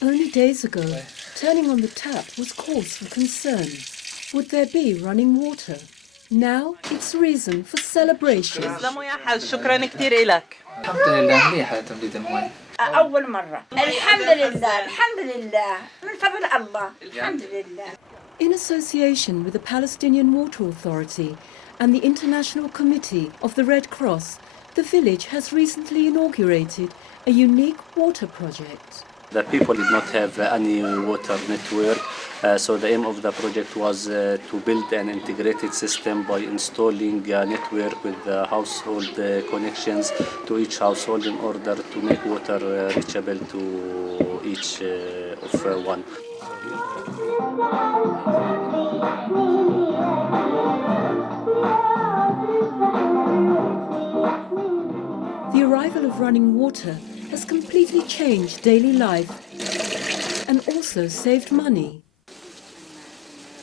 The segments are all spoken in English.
Only days ago, turning on the tap was cause for concern. Would there be running water? Now it's reason for celebration. شكرا كثير لك. الحمد لله مليحة تمديد المي. أول مرة. الحمد لله الحمد لله من فضل الله الحمد لله. In association with the Palestinian Water Authority and the International Committee of the Red Cross, the village has recently inaugurated a unique water project. The people did not have any water network, so the aim of the project was to build an integrated system by installing a network with household connections to each household in order to make water reachable to each of one. The arrival of running water has completely changed daily life and also saved money.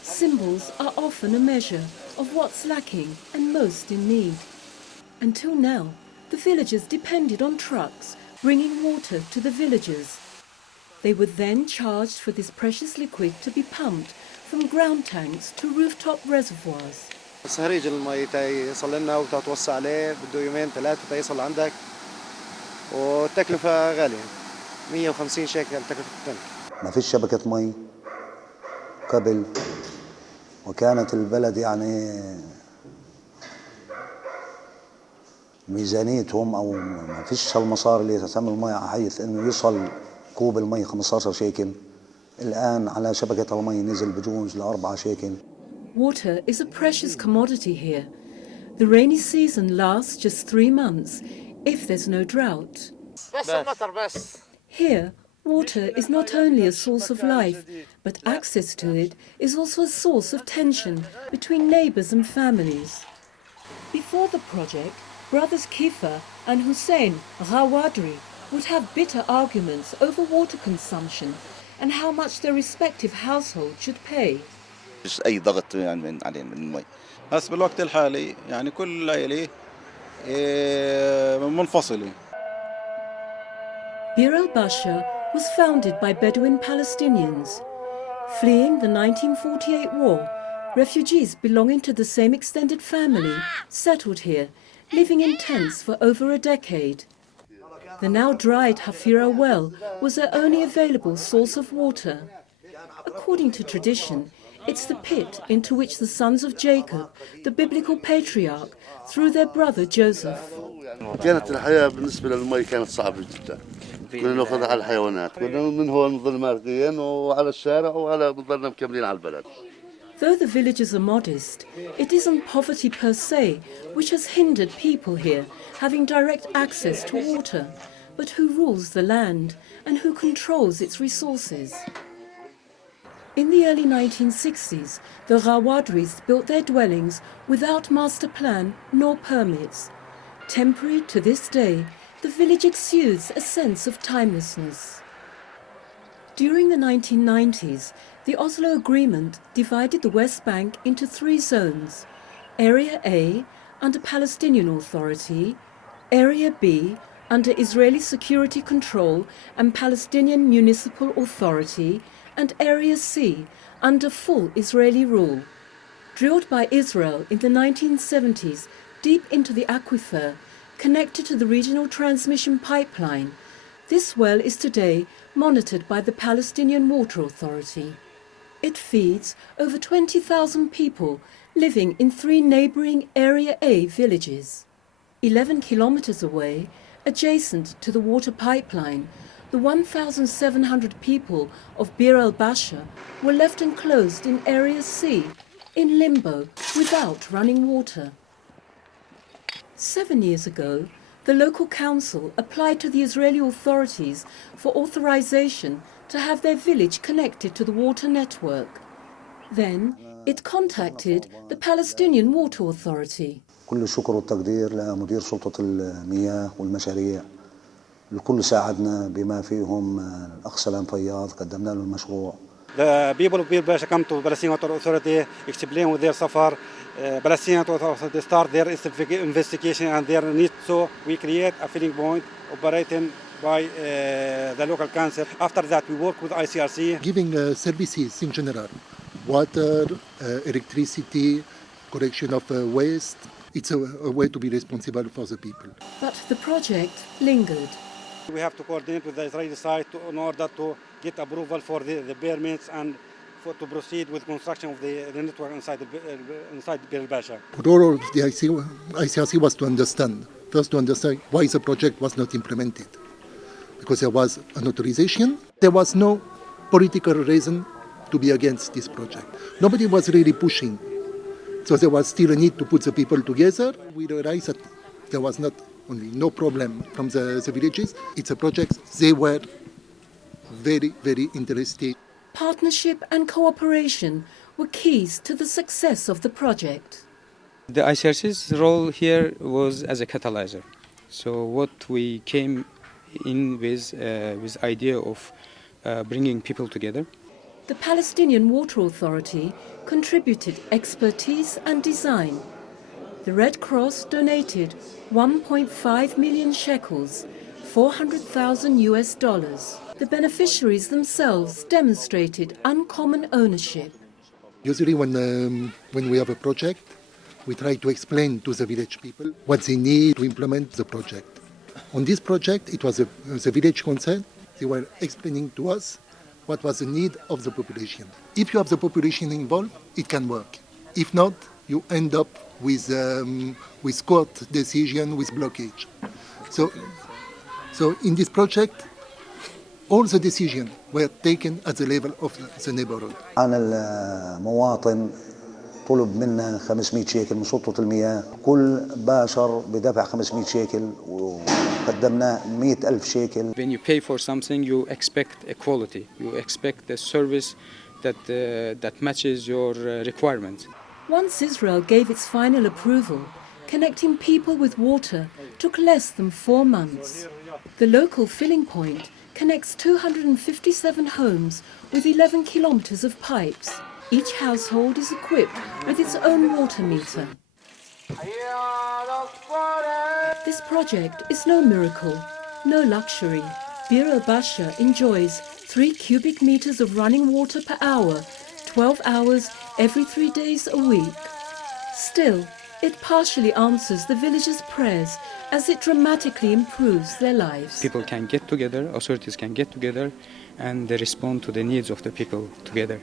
Symbols are often a measure of what's lacking and most in need. Until now, the villagers depended on trucks bringing water to the villagers. They were then charged for this precious liquid to be pumped from ground tanks to rooftop reservoirs. صهريج المي يصل لنا وتتوصى عليه بده يومين ثلاثة يصل عندك والتكلفة غالية 150 شيكل تكلفة التنك. ما فيش شبكة مي قبل وكانت البلد يعني ميزانيتهم او ما فيش المصاري اللي تسمى المي حيث انه يصل كوب المي 15 شيكل. الآن على شبكة المي نزل بجوز ل4 شيكل. Water is a precious commodity here. The rainy season lasts just 3 months if there's no drought. Here, water is not only a source of life, but access to it is also a source of tension between neighbours and families. Before the project, brothers Kifa and Hussein Rawadri would have bitter arguments over water consumption and how much their respective households should pay. أي ضغط يعني علينا من المي. هسه بالوقت الحالي يعني كل عائلة منفصلة. Bir al-Basha was founded by Bedouin Palestinians. Fleeing the 1948 war, refugees belonging to the same extended family settled here, living in tents for over a decade. The now dried Hafira well was their only available source of water. According to tradition, it's the pit into which the sons of Jacob, the biblical patriarch, threw their brother Joseph. كانت الحياة بالنسبة للمي كانت صعبة جدا. كنا نأخذ على الحيوانات، كنا من هون نظل مارقين وعلى الشارع وعلى نظلنا مكملين على البلد. Though the villages are modest, it isn't poverty per se which has hindered people here having direct access to water, but who rules the land and who controls its resources. In the early 1960s, the Rawadris built their dwellings without master plan nor permits. Temporary to this day, the village exudes a sense of timelessness. During the 1990s, the Oslo Agreement divided the West Bank into 3 zones: Area A, under Palestinian Authority; Area B, under Israeli Security Control and Palestinian Municipal Authority; and Area C, under full Israeli rule. Drilled by Israel in the 1970s deep into the aquifer, connected to the regional transmission pipeline, this well is today monitored by the Palestinian Water Authority. It feeds over 20,000 people living in 3 neighbouring Area A villages. 11 kilometres away, adjacent to the water pipeline, the 1,700 people of Bir al-Basha were left enclosed in Area C, in limbo, without running water. 7 years ago, the local council applied to the Israeli authorities for authorization to have their village connected to the water network. Then, it contacted the Palestinian Water Authority. كل الشكر والتقدير لمدير سلطة المياه والمشاريع. الكل ساعدنا بما فيهم الأخ سلام فياض، قدمنا له المشروع. The people of Bibir come to Palestinian Authority, explain with their suffer. Palestinian Authority start their investigation and their needs. So we create a filling point operating by the local council. After that, we work with ICRC. Giving services in general, water, electricity, collection of waste. It's a way to be responsible for the people. But the project lingered. We have to coordinate with the Israeli side in order to get approval for the permits and to proceed with construction of the network inside Bir al-Basha. The role of the ICRC was to understand why the project was not implemented. Because there was an authorization, there was no political reason to be against this project. Nobody was really pushing. So there was still a need to put the people together. We realized that there was not only no problem from the villages, it's a project they were very, very interested. Partnership and cooperation were keys to the success of the project. The ICRC's role here was as a catalyzer. So what we came in with idea of bringing people together. The Palestinian Water Authority contributed expertise and design. The Red Cross donated 1.5 million shekels, $400,000. The beneficiaries themselves demonstrated uncommon ownership. Usually when we have a project, we try to explain to the village people what they need to implement the project. On this project, it was the village concerned. They were explaining to us what was the need of the population. If you have the population involved, it can work. If not, you end up with court decision, with blockage. So in this project, all the decisions were taken at the level of the neighborhood. عن المواطن طلب منا 500 شيكل من سلطة المياه، كل باشر بدفع 500 شيكل وقدمنا 100,000 شيكل. When you pay for something, you expect a quality. You expect a service that matches your requirements. Once Israel gave its final approval, connecting people with water took less than 4 months. The local filling point connects 257 homes with 11 kilometers of pipes. Each household is equipped with its own water meter. This project is no miracle, no luxury. Bir al-Basha enjoys 3 cubic meters of running water per hour, 12 hours every 3 days a week. Still, it partially answers the villagers' prayers as it dramatically improves their lives. People can get together, authorities can get together, and they respond to the needs of the people together.